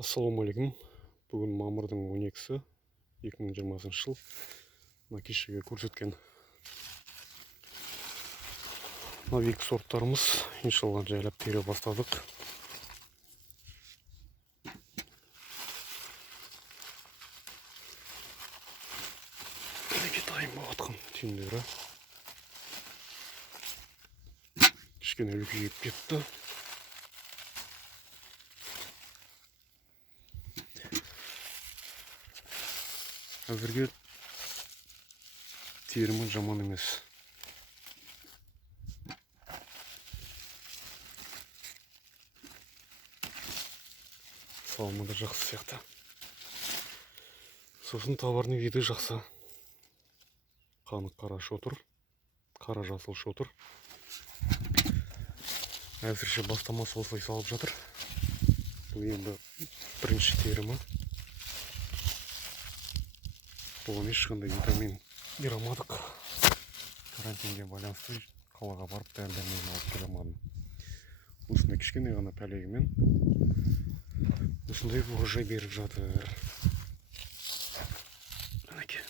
Ассалаумағалейкум. Бүгін мамырдың 12-сі 2020 жыл. Мына кешеге көрсеткен мына екі сорттарымыз иншалла жайлап тере бастадық. Әлеке дайын болатқан түйіндері. Кішкене үлкейіп кетті. Әзірге терімі жаман емес. Салымы да жақсы сияқты. Сосын товарный виді жақсы. Қанық қара шотыр, қара жасыл шотыр. Әзірше бастамасы осылай салып жатыр. Бұл енді бірінші терімі. Бұған ешқандай витамин бере алмадық. Карантинге байланысты қалаға барып дәрі-дәрмегін алып келе алмадым. Осындай кішкене ғана пәлегімен осындай урожай беріп жатыр. Әнеке.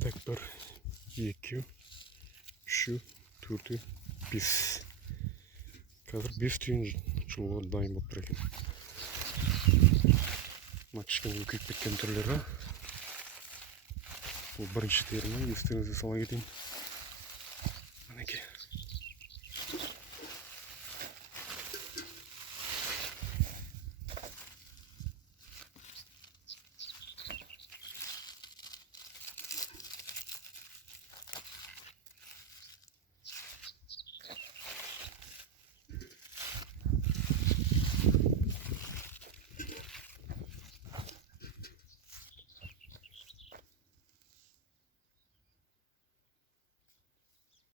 Так, 1, 2, 3, 4, 5. Қазір 5 түйін жылуға дайын болып тұр екен. Мына кішкене үлкейіп кеткен түрлері. Бұл бірінші терімі, естеріңізге сала кетейін. Мінекей.